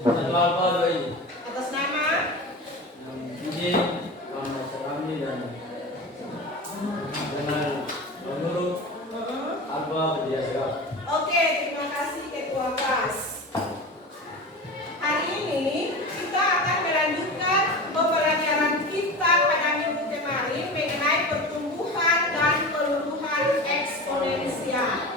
Jadwal baru ini. Atas nama Izin Muhammad Salami dan dengan menurut Alba Bediasra. Oke, terima kasih Ketua KAS. Hari ini kita akan melanjutkan pembelajaran kita pada minggu kemarin mengenai pertumbuhan dan peluruhan eksponensial.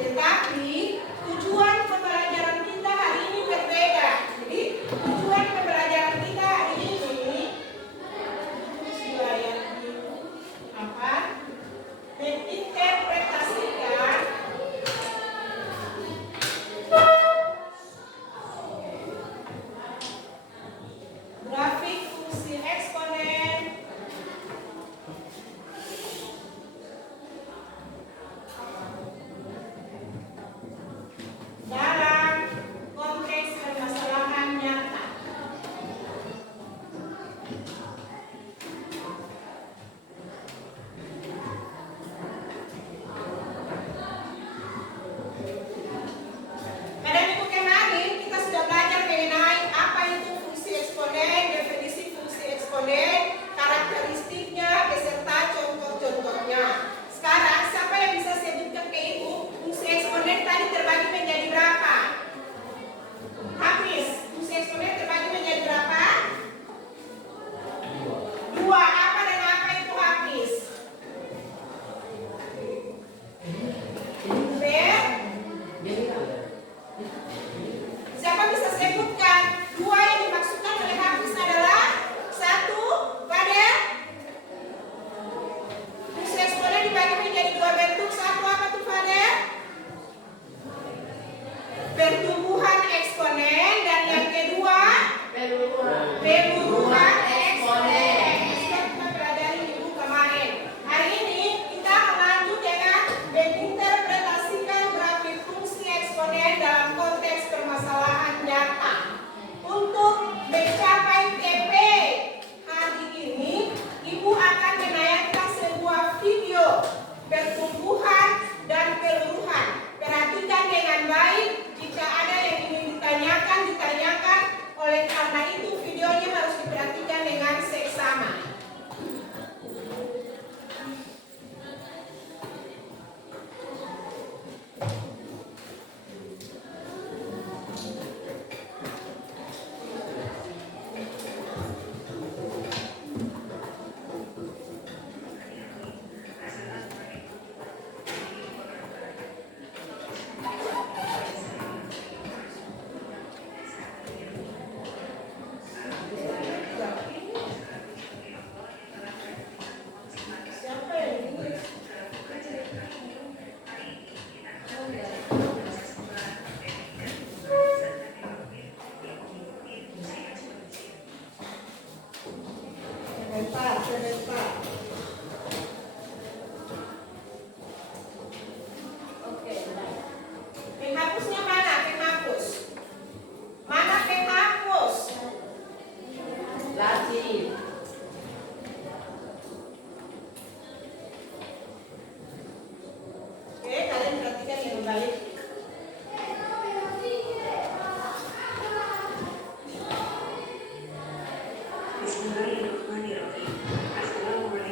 Tetapi tujuan pembelajaran kita hari ini berbeda. Jadi tujuan pembelajaran kita hari ini apa? Menginterpretasikan grafik fungsi eksponen dalam konteks permasalahan nyata. Pada minggu kemarin kita sudah belajar mengenai apa itu fungsi eksponen, definisi fungsi eksponen, karakteristiknya, beserta contoh-contohnya. Sekarang siapa yang bisa sebutkan ke ibu fungsi eksponen tadi terbagi menjadi berapa? Hafiz, fungsi eksponen terbagi menjadi berapa? Dua. Apa dan apa itu Hafiz? Siapa bisa sebutkan? Dua yang dimaksudkan oleh Hafiz adalah satu, pada fungsi eksponen dibagi menjadi dua bentuk. Satu apa tuh pada? Pertumbuhan eksponen, dan yang kedua peluruhan eksponen. Sudah kita pelajari minggu kemarin. Hari ini kita melanjut dengan menginterpretasikan grafik fungsi eksponen dalam konteks permasalahan nyata. Untuk mencapai TP hari ini, Ibu akan menayangkan sebuah video pertumbuhan dan peluruhan. Perhatikan dengan baik, jika ada yang ingin ditanyakan. Oleh karena itu videonya harus diperhatikan dengan seksama. Siapa yang ini? Sebentar. Oke. Penghapusnya mana? Penghapus. Mana penghapus? Latif. Oke, kalian perhatikan yang baik. Bismillahirrahmanirrahim. Assalamualaikum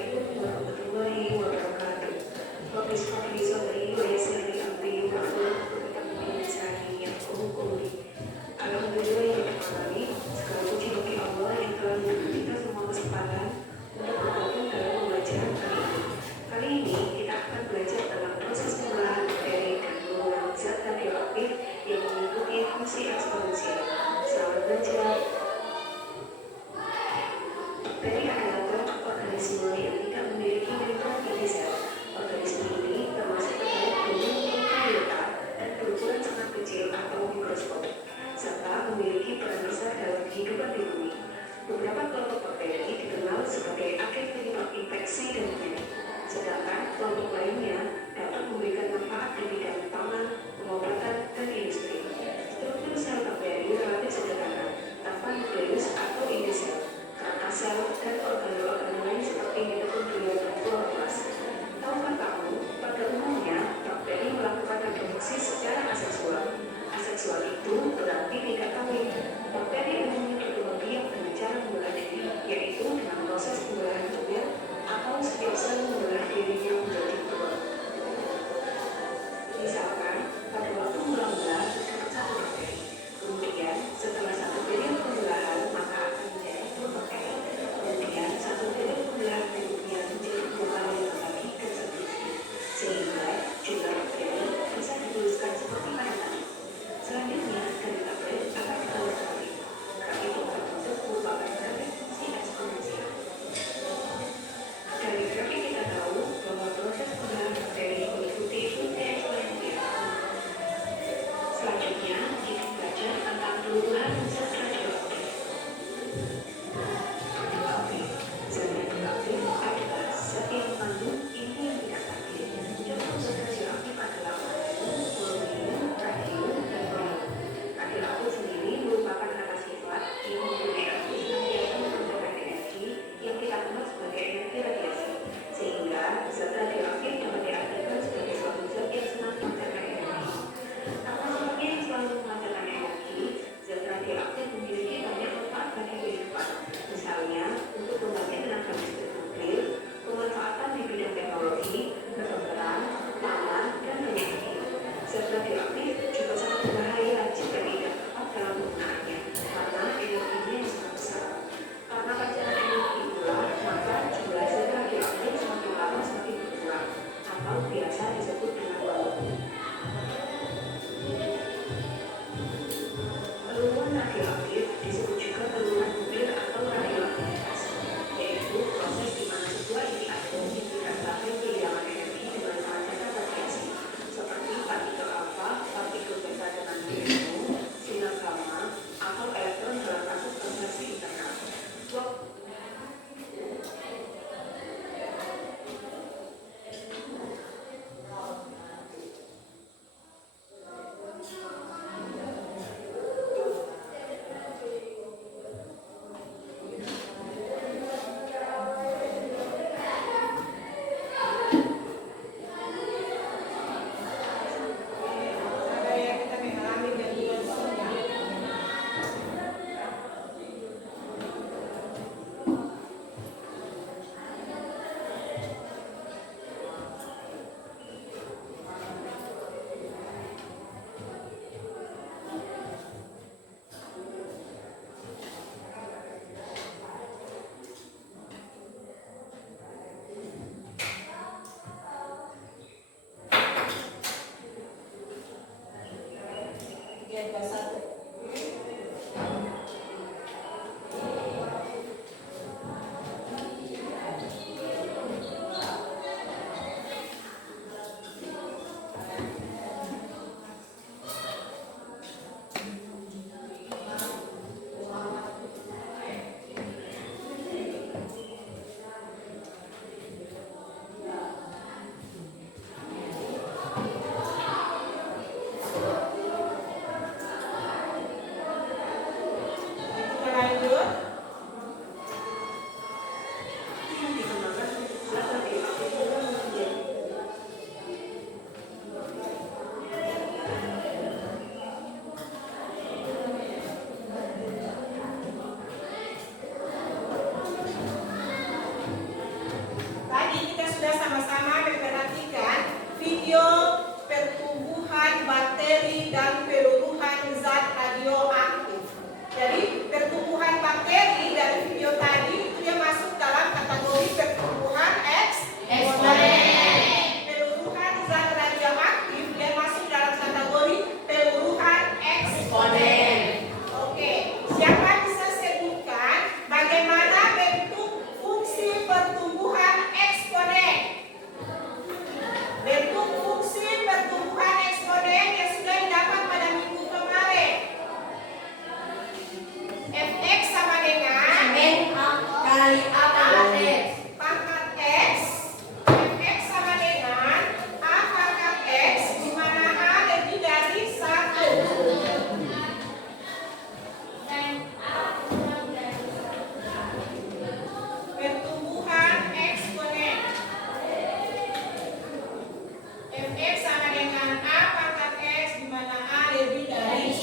kali A pangkat X. Pangkat X, fx sama dengan A pangkat X, di mana A lebih dari 1. Pertumbuhan eksponen. Fx sama dengan A pangkat X, di mana A lebih dari 1.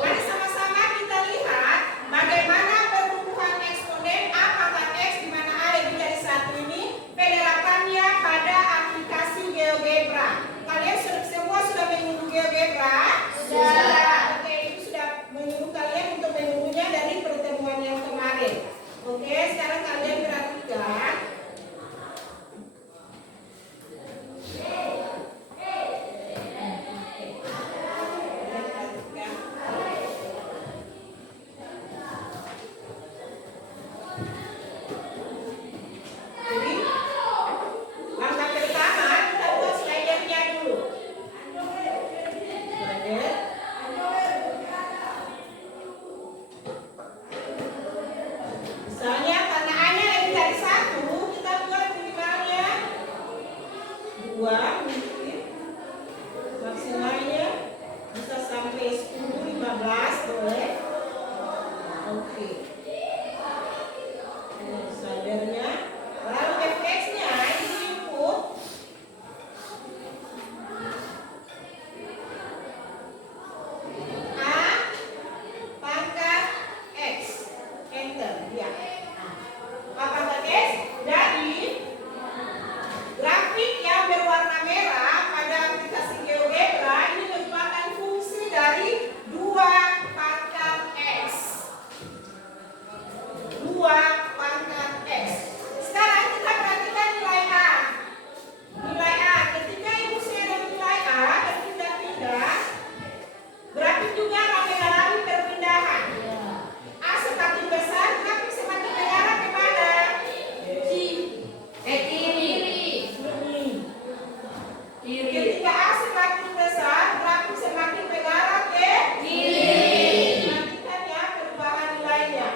Mari sama-sama kita lihat bagaimana pertumbuhan eksponen A pangkat X di mana A lebih dari 1 ini penerapannya pada aplikasi GeoGebra. Kalian semua sudah mengunduh GeoGebra? Sudah. Oke, itu sudah menyuruh kalian untuk mengunduhnya dari pertemuan yang kemarin. Oke, sekarang kalian perhatikan. Jadi, langkah pertama kita buat slidernya dulu. Slider. Misalnya karena A-nya lebih dari 1, kita buat minimalnya 2 mungkin. Maksimalnya bisa sampai 10, 15 boleh. Oke. Ini slidernya. Lalu fx-nya ini input. A pangkat X. Enter. Ya. A pangkat X. Jadi grafik yang berwarna merah pada aplikasi GeoGebra ini merupakan fungsi dari 2 pangkat X. 2 pangkat X. Sekarang kita perhatikan nilai A. Nilai A, ketika ibu saya ada nilai A dan pindah-pindah, grafik juga akan mengalami perpindahan. A semakin besar, grafik semakin mengarah ke mana? Kiri. Ketika A semakin besar, grafik semakin mengarah ke kiri. Perhatikan ya perubahan nilainya.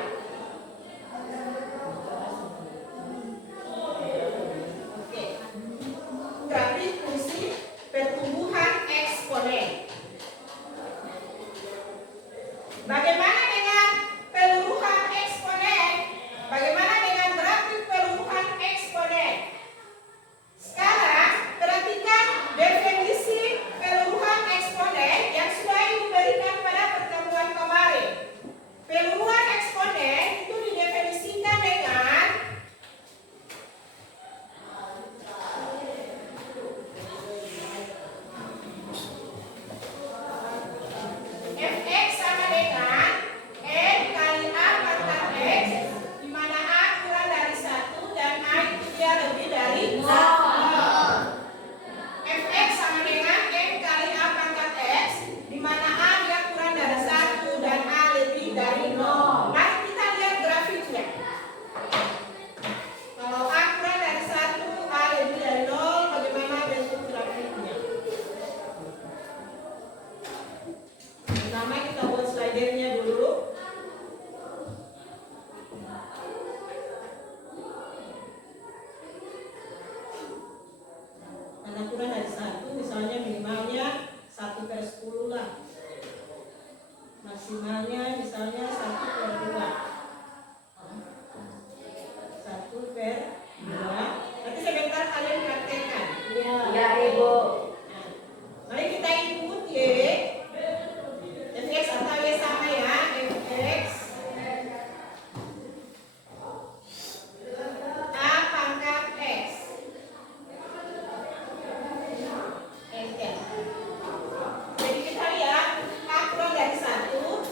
Oke. Grafik fungsi pertumbuhan eksponen. Bagaimana dengan peluruhan eksponen? Bagaimana dengan grafik peluruhan eksponen? Sekarang perhatikan definisi peluruhan eksponen yang sudah Ibu berikan pada pertemuan kemarin. Peluruhan eksponen itu didefinisikan dengan fx sama dengan n kali A pangkat X, di mana A kurang dari 1 dan A itu dia lebih dari 1. Fx sama dengan n kali A pangkat X, di mana A dia kurang dari 1 dan A lebih dari 0. Mari kita lihat grafiknya. Kalau A kurang dari 1, A lebih dari 0, bagaimana bentuk grafiknya? Pertama kita buat slidernya dulu. Karena kurang dari 1, misalnya minimalnya 1/10 lah. Maksimalnya misalnya 1/2. 1/2. Nanti sebentar kalian praktekkan. Ya, Ibu. Nah, mari kita input Y. Fx atau Y sama ya. Fx A pangkat X. Enter. Jadi kita lihat A kurang dari 1.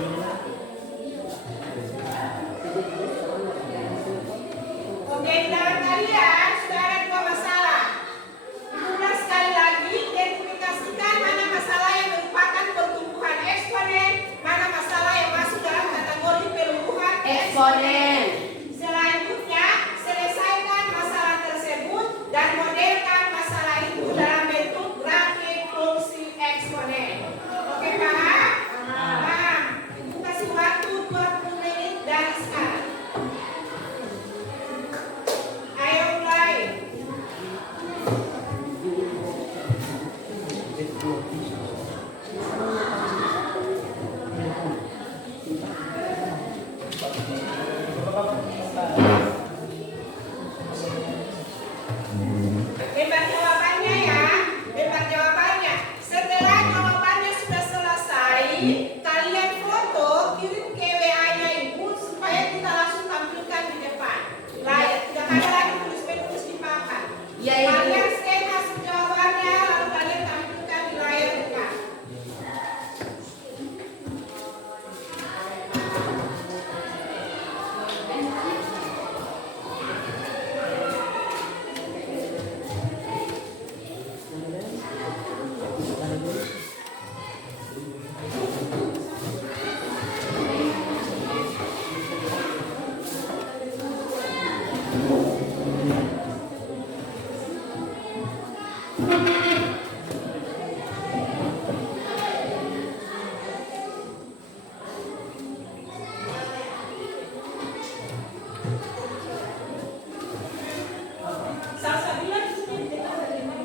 Oke, di dalam kalian sudah ada dua masalah. Diulang sekali lagi, identifikasikan mana masalah yang merupakan pertumbuhan eksponen, mana masalah yang masuk dalam kategori pertumbuhan Eksponen. Selanjutnya, selesaikan masalah tersebut dan modelkan masalah itu dalam bentuk grafik fungsi eksponen. Oke, paham? Paham. Ibu kasih waktu 20 menit dari sekarang. Ayo mulai. Hebat jawabannya ya, hebat jawabannya. Setelah jawabannya sudah selesai, kalian foto kirim ke WA-nya ibu supaya kita langsung tampilkan di depan layar. Tidak ada lagi tulis-menulis di papan. Ya, Ibu. Kalian scan hasil jawabannya lalu kalian tampilkan di layar depan. Salsabila itu kita dari mana?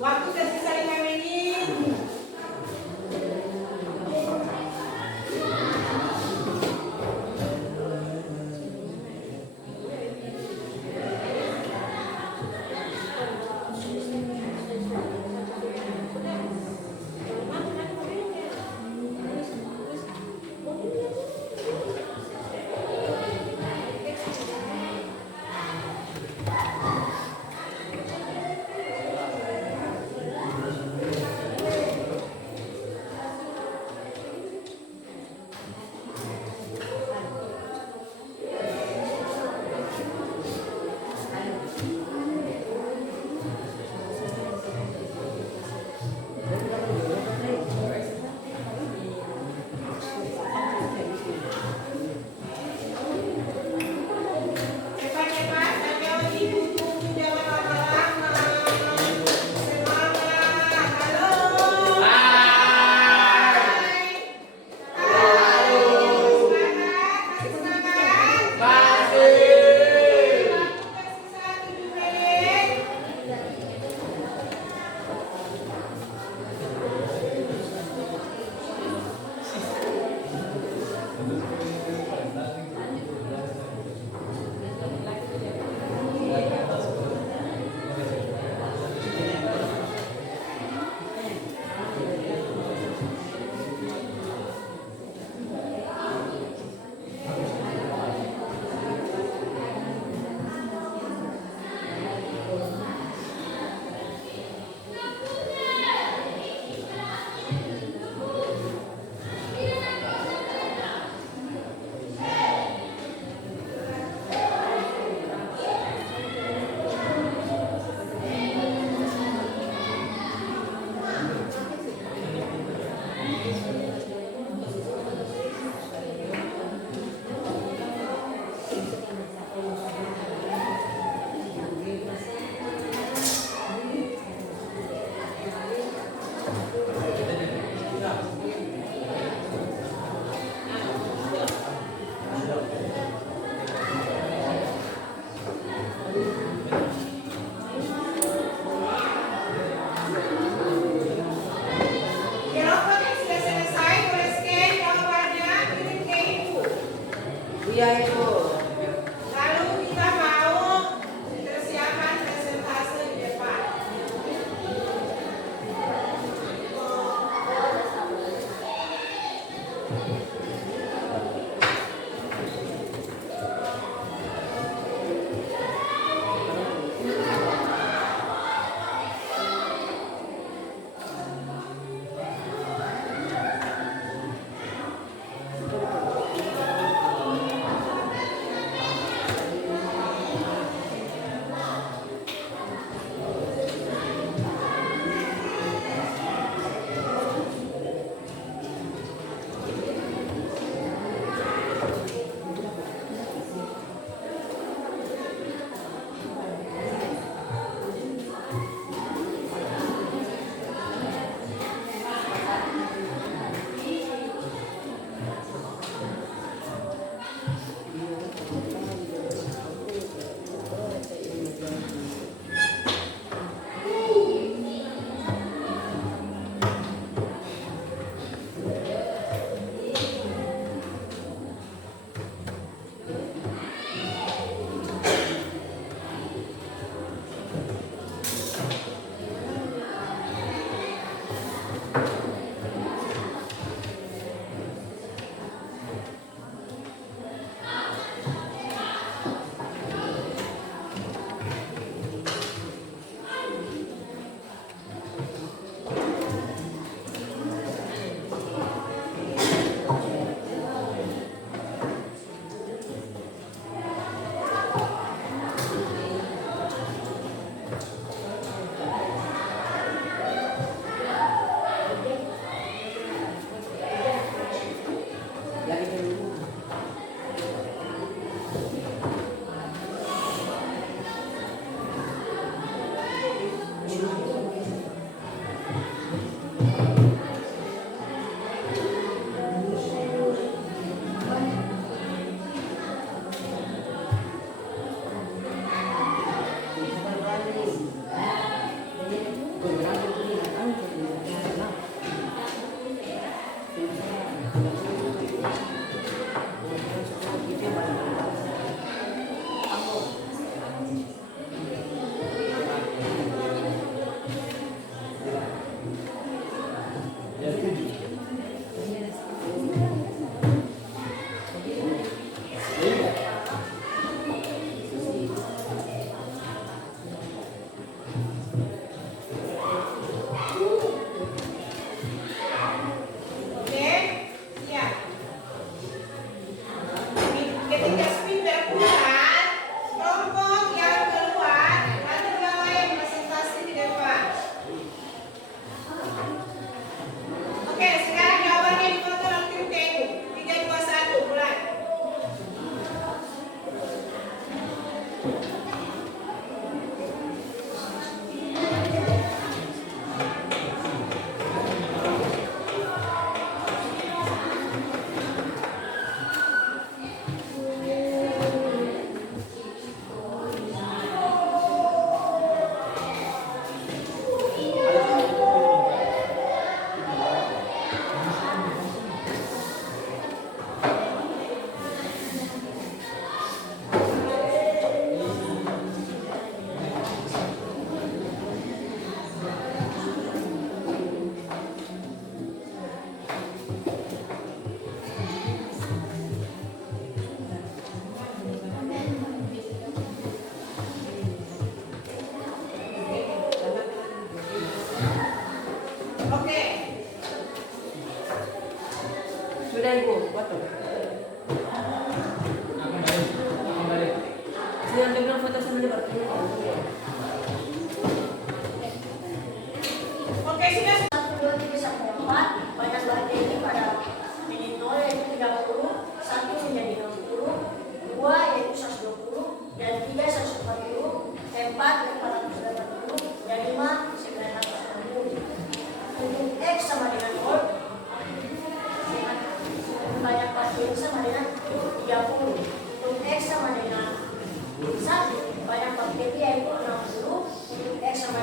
Waktu tersisa 5 menit.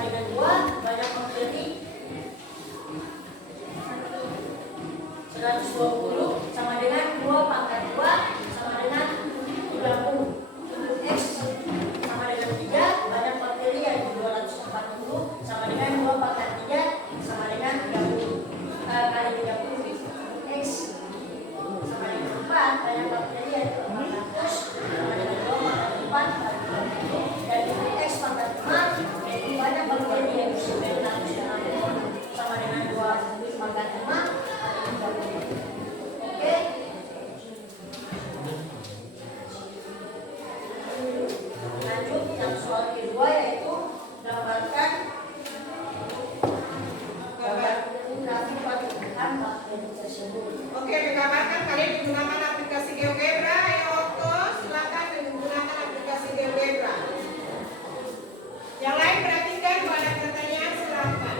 dengan 2 banyak bakteri 120 sama dengan 2 pangkat 2 sama dengan 30. Untuk X sama dengan 3 banyak bakteri yaitu 240 sama dengan 2 pangkat 3 sama dengan 30 kali 30. X sama dengan 4 banyak bakteri yaitu 400 sama dengan 2 pangkat 4 kali 30. Dan untuk X pangkat 5 yaitu banyak bakteri yaitu 960 sama dengan 2 pangkat 5 kali 30. Oke. Lanjut yang soal kedua yaitu gambarkan grafik pertumbuhan bakteri tersebut. Oke, menggambarkan kalian menggunakan aplikasi GeoGebra. Ayo Okto, silakan menggunakan aplikasi GeoGebra. Yang lain perhatikan kalau ada pertanyaan silakan.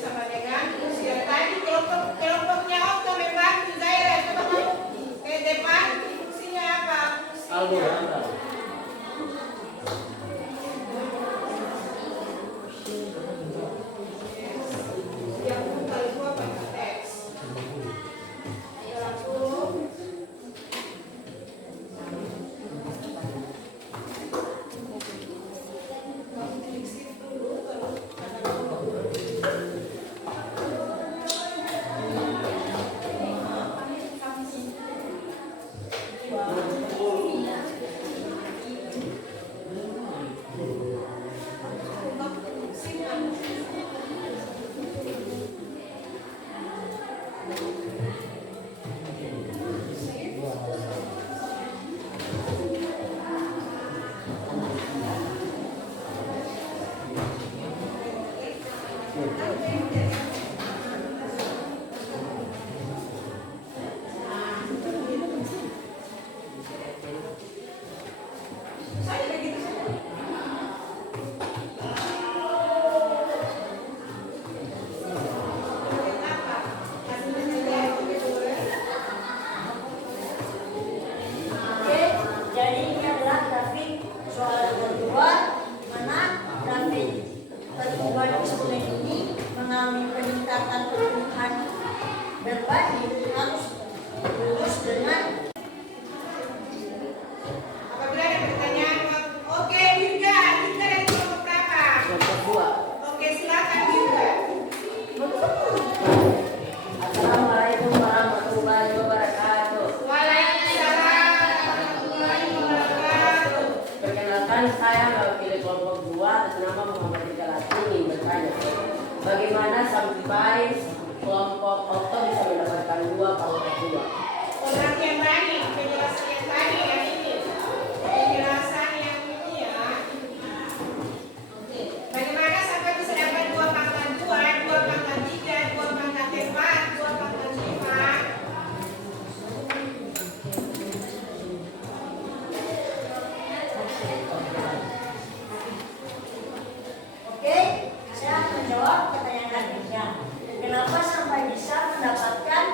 Sama dengan usia tadi kelompoknya Okto membantu Zaira. Coba kamu ke depan fungsinya apa? Aldo, Anda. Yang kali 2 pangkat X. Lalu saya begitu saja. Apa? Hasilnya saya begitu ya. Oke, jadi ini adalah grafik soal kedua di mana grafik pertumbuhan eksponen ini mengalami peningkatan pertumbuhan berbanding harus lurus dengan Apabila ada pertanyaan, oke Dirga dari kelompok berapa? kelompok 2. Oke, silakan Dirga. Assalamualaikum warahmatullahi wabarakatuh. Waalaikumsalam warahmatullahi wabarakatuh. Perkenalkan, saya mewakili kelompok 2 atas nama Muhammad Rizalati ingin bertanya, bagaimana sampai kelompok Okto bisa mendapatkan 2 pangkat 2? Orang yang tadi, penjelasan yang tadi yang ini. Penjelasan yang ini ya. Bagaimana sampai bisa dapat 2 pangkat 2, 2 pangkat 3, 2 pangkat 4, 2 pangkat 5? Oke, saya akan menjawab pertanyaan selanjutnya. Kenapa sampai bisa mendapatkan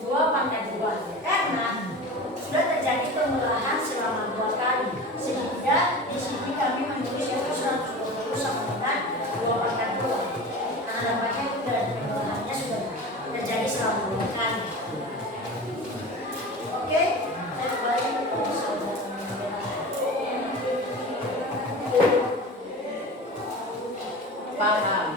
2 pangkat 2? Karena sudah terjadi pengolahan selama 2 kali, sehingga di sini kami menulis itu 120 sama dengan 2 pangkat 2. Nah, nampaknya itu dari pengolahannya sudah terjadi selama 2 kali. Oke, saya kembali ke saudara. Paham.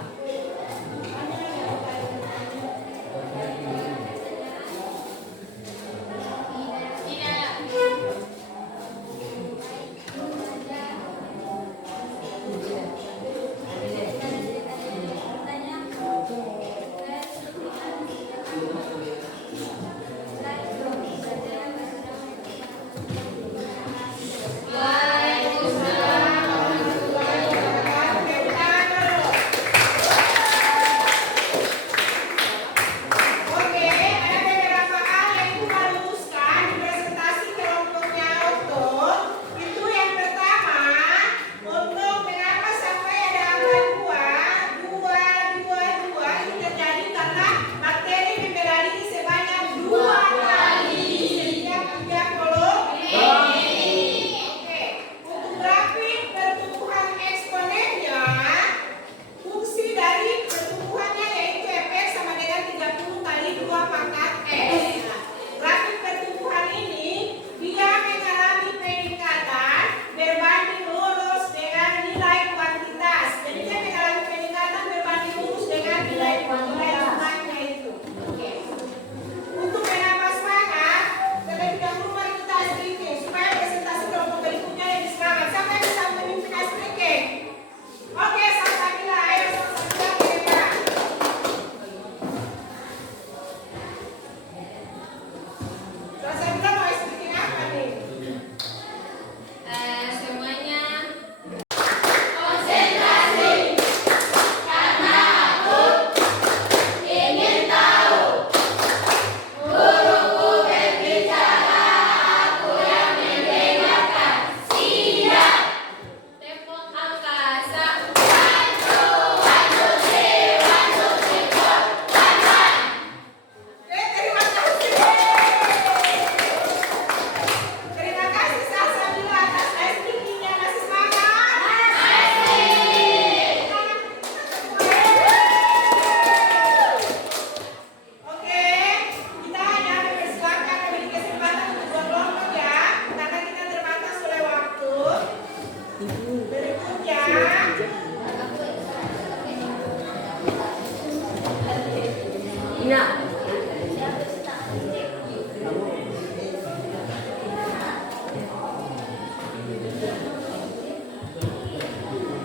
Dina.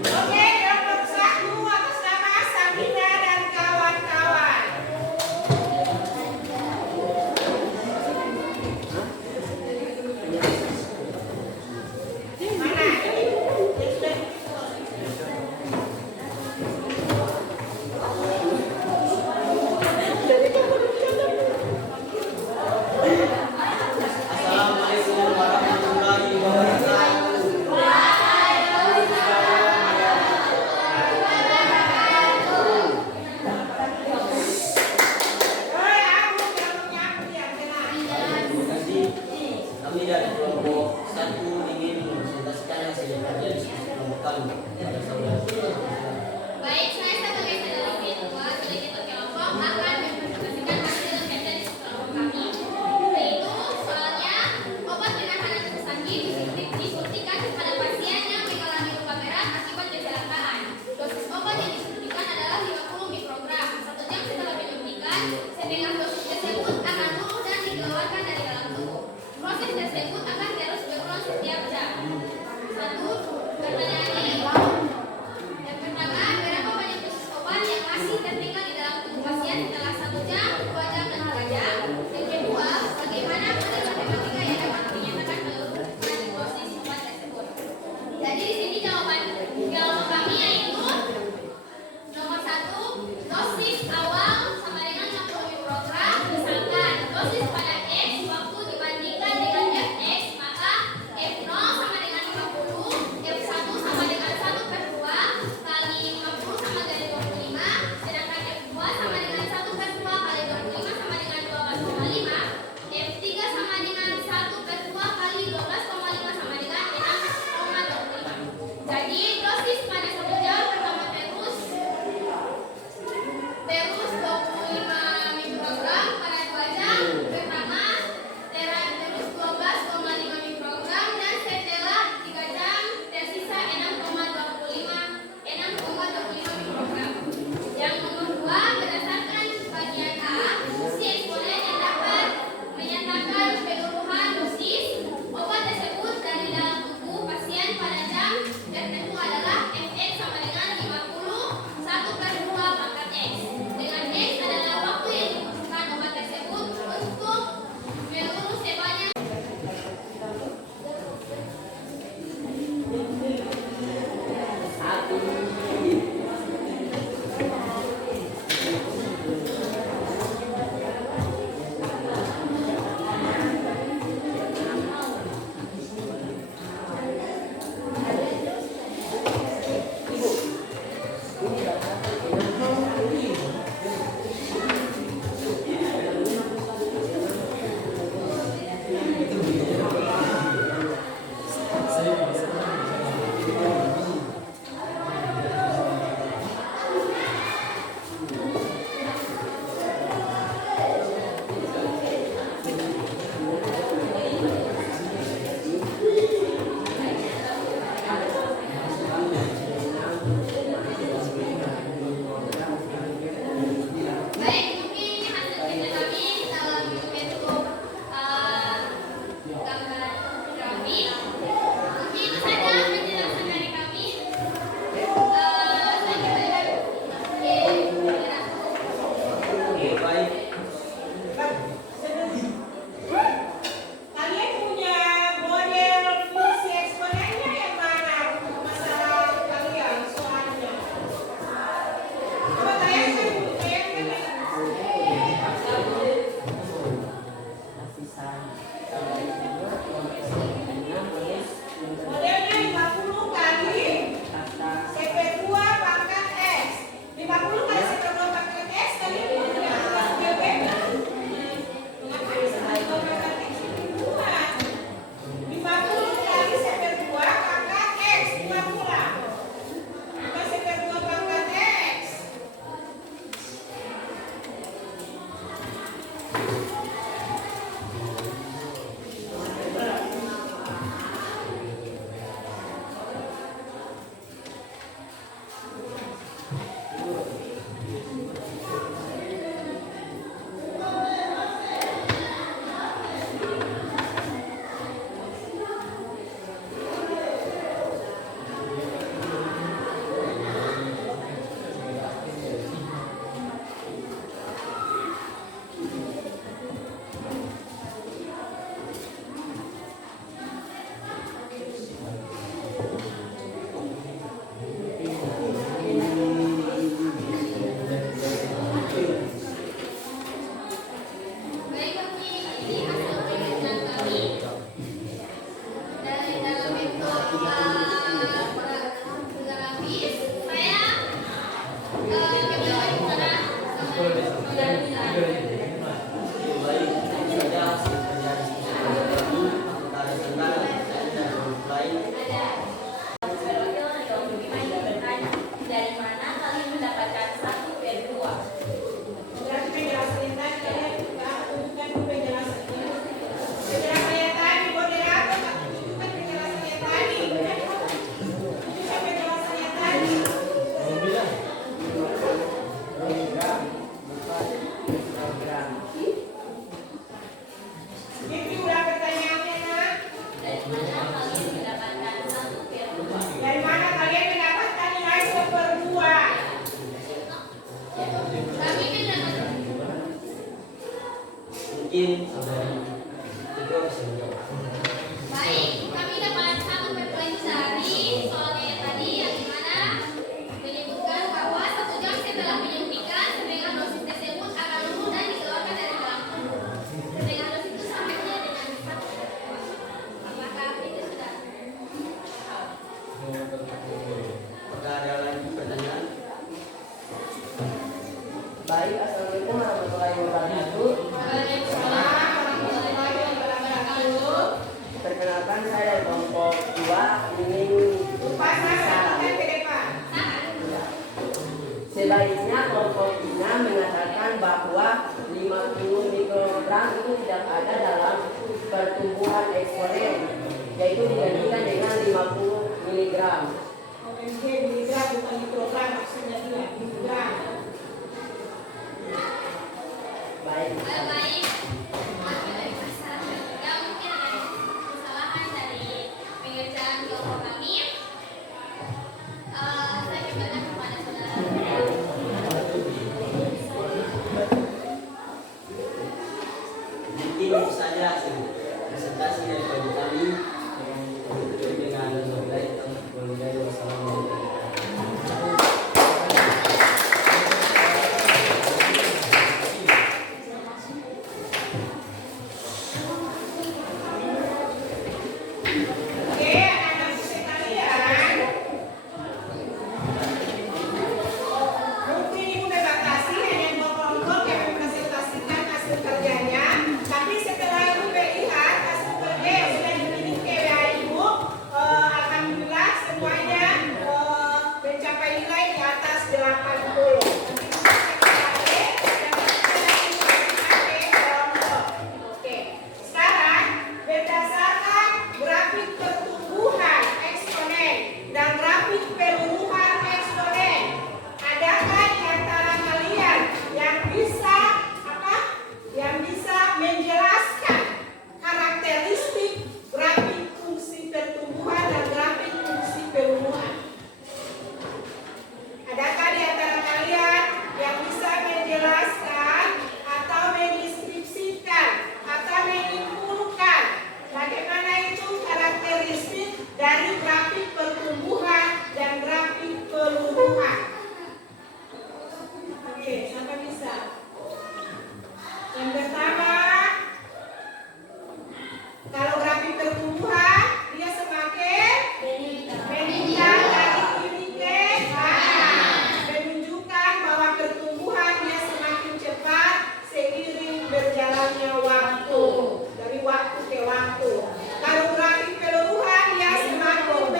Oke, nomor 1 atas nama Sabina dan kawan-kawan. Mana ini? Assalamualaikum warahmatullahi wabarakatuh. Oi, aku yang nyapu yang tenang. Terima kasih. Kami dari kelompok 1 ingin mempresentasikan hasil kerja diskusi kelompok kami pada saudara. Baik, saya sebagai saudara ketua sebagai kelompok akan mempresentasikan hasil kerja di kelompok kami, yaitu soalnya obat penanganan sakit disuntikan kepada pasien yang mengalami luka berat akibat kecelakaan. Dosis obat yang disuntikan adalah 50 mikrogram. 1 jam setelah penyuntikan, setengah dosis tersebut akan turun dan dikeluarkan dari dalam tubuh. Proses tersebut akan terus berulang setiap jam. 1. Pertanyaannya, yang pertama, berapa banyak dosis obat yang masih tertinggal di dalam tubuh pasien setelah 1 jam, 2 jam, dan 3 jam? Yang kedua, bagaimana model matematika yang dapat menyatakan penurunan dosis obat tersebut? Jadi di sini jawaban kami yaitu nomor 1, dosis awal sama dengan 60 mikrogram. Misalkan dosis pada X waktu dibandingkan dengan Fx, maka F0 sama dengan 50, F1 sama dengan 1/2 kali 50 sama dengan 25, sedangkan F2 sama dengan 1/2 kali 25 sama dengan 12,5, F3 sama dengan 1/2 kali 12,5 sama dengan 6,25. Jadi dosis pada 1 jam pertama terus 25 mikrogram, pada 2 jam pertama terus 12,5 mikrogram, dan setelah 3 jam tersisa 6,25 mikrogram. Yang nomor 2, berdasarkan bagian A, fungsi eksponen yang dapat menyatakan penurunan dosis obat tersebut dari dalam tubuh pasien pada jam tertentu adalah Fx sama dengan 50 1/2 pangkat X, dengan X adalah waktu yang dibutuhkan obat tersebut untuk meluruh sebanyak. mungkin saudari itu bisa menjawab. Baik, kami dapat satu mempelajari soalnya yang tadi yang dimana menyebutkan bahwa 1 jam setelah penyuntikan sedangkan dosis tersebut akan luluh dan dikeluarkan dari dalam tubuh. Sedangkan dosis itu sampainya dengan cepat. Apakah itu sudah? Apakah ada lagi pertanyaan? Baik, assalamualaikum warahmatullahi wabarakatuh. Waalaikumsalam warahmatullahi wabarakatuh. Perkenalkan saya dari kelompok 2 ingin Lupa saya ke depan. sebaiknya kelompok 3 mengatakan bahwa 50 mikrogram itu tidak ada dalam pertumbuhan eksponen, yaitu digantikan dengan 50 miligram. OMG miligram bukan mikrogram, maksudnya dia miligram. Baik. Baik, kami dari pasar ya mungkin ada kesalahan dari pengerjaan kelompok kami. Saya kembalikan kepada saudara. Mungkin itu saja presentasi dari kami dengan baik. Wassalamualaikum. Oke, anak-anak sekalian. Mungkin ibu membatasi hanya 2 kelompok yang mempresentasikan hasil kerjanya. Tapi setelah ibu melihat hasil kerja yang sudah dimiliki oleh ibu, alhamdulillah semuanya mencapai nilai di atas 80. Nanti bisa saya kembali dan kelompok. Oke, sekarang berdasarkan grafik pertumbuhan eksponen dan grafik peluruhan eksponen, adakah di antara kalian yang bisa menjelaskan karakteristik grafik fungsi pertumbuhan dan grafik fungsi peluruhan? Adakah di antara kalian yang bisa menjelaskan atau mendeskripsikan atau menyimpulkan bagaimana itu karakteristik dari grafik pertumbuhan dan grafik peluruhan? Oke, siapa bisa? Yang pertama, kalau grafik pertumbuhan dia semakin meningkat dari kiri ke kanan, menunjukkan bahwa pertumbuhan dia semakin cepat seiring berjalannya waktu, dari waktu ke waktu. Kalau grafik peluruhan dia semakin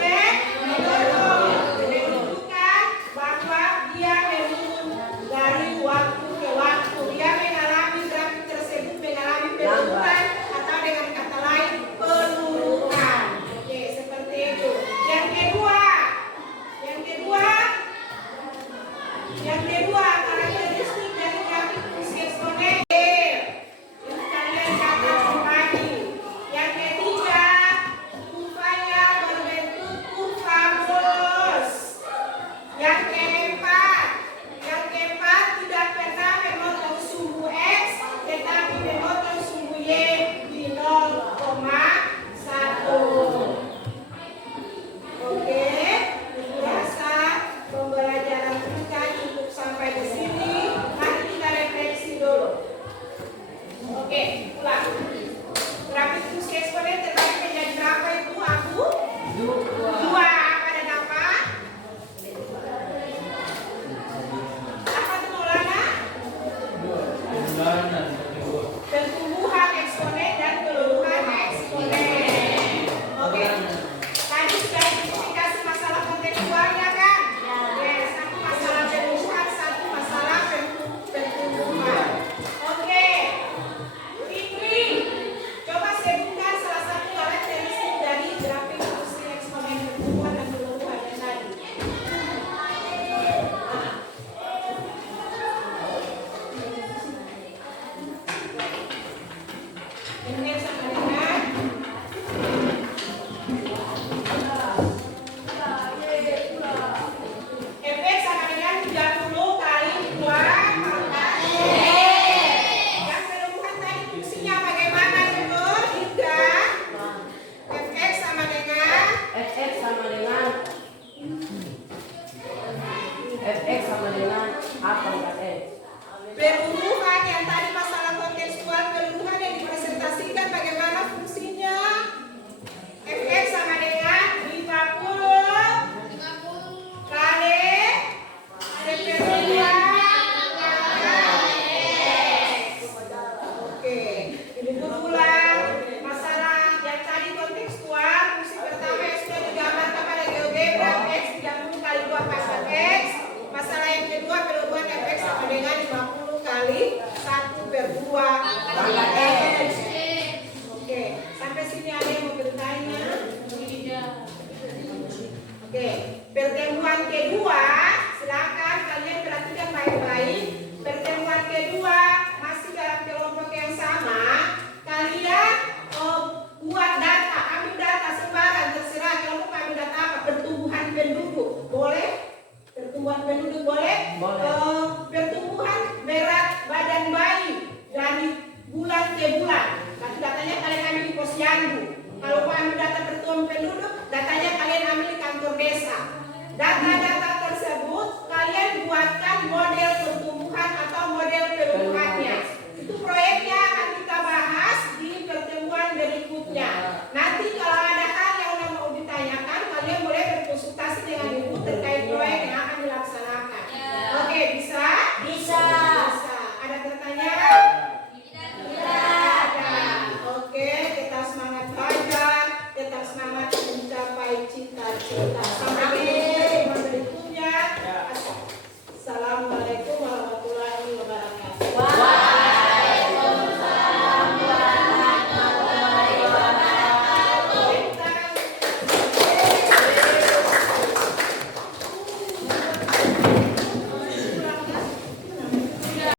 menurun, menunjukkan bahwa dia menurun dari waktu ke waktu. Dia mengalami grafik tersebut mengalami penurunan atau dengan kata lain penurunan. Oke, seperti itu. Yang kedua karakteristik dari grafik fungsi eksponen. Ini kalian catat kembali. Yang ketiga, kurvanya berbentuk kurva mulus. Yang keempat tidak pernah memotong sumbu X, tetapi memotong sumbu Y di 0,1. Oke, ibu rasa pembelajaran kita cukup sampai di sini. sama dengan A pangkat X. Peluruhan yang tadi masalah kontekstual, peluruhan yang dipresentasikan bagaimana fungsinya. Fx sama dengan 50 kali sepertiga Oke, ini berulang masalah yang tadi kontekstual. Fungsi pertama yang sudah digambarkan pada GeoGebra, X 30 kali 2 pangkat X. Masalah yang kedua, peluruhan Fx sama dengan 50 kali 1/2 pangkat X. Oke, sampai sini ada yang mau bertanya? Oke, pertemuan kedua, silakan kalian perhatikan baik-baik. Pertemuan kedua masih dalam kelompok yang sama. Kalian buat data, ambil data sembarang terserah kelompok ambil data apa. Pertumbuhan penduduk boleh? Pertumbuhan penduduk boleh? Pertumbuhan berat badan bayi dari bulan ke bulan. Tapi datanya kalian ambil di posyandu. Kalau mau ambil data pertumbuhan penduduk, datanya kalian ambil di kantor desa. Data-data tersebut kalian buatkan model pertumbuhan atau model pertumbuhannya. Itu proyeknya akan kita bahas di pertemuan berikutnya. Nanti kalau ada hal yang mau ditanyakan, kalian boleh berkonsultasi dengan ibu terkait proyek yang akan dilaksanakan. Oke, bisa? Bisa. Ada pertanyaan? Tidak ada. Oke, tetap semangat belajar, tetap semangat mencapai cita-cita.